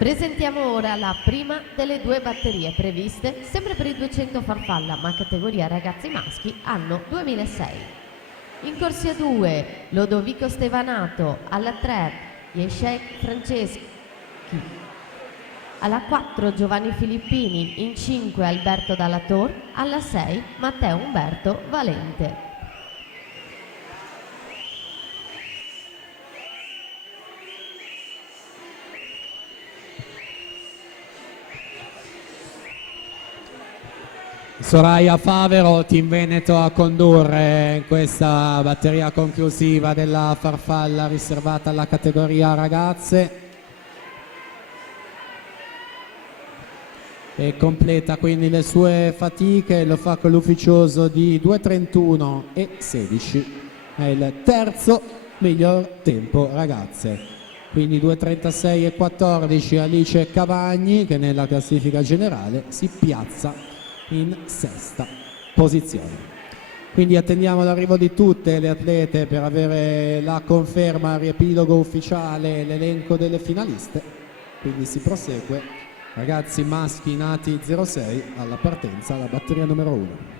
Presentiamo ora la prima delle due batterie previste, sempre per i 200 farfalla, ma categoria ragazzi maschi, anno 2006. In corsia 2, Lodovico Stevanato, alla 3, Yeshek Franceschi, alla 4 Giovanni Filippini, in 5 Alberto Dallator, alla 6 Matteo Umberto Valente. Soraya Favero, Team Veneto a condurre questa batteria conclusiva della farfalla riservata alla categoria ragazze, e completa quindi le sue fatiche, lo fa con l'ufficioso di 2:31 e 16, è il terzo miglior tempo ragazze, quindi 2:36 e 14 Alice Cavagni, che nella classifica generale si piazza in sesta posizione. Quindi attendiamo l'arrivo di tutte le atlete per avere la conferma, il riepilogo ufficiale, l'elenco delle finaliste. Quindi si prosegue, ragazzi maschi nati 06, alla partenza la batteria numero 1.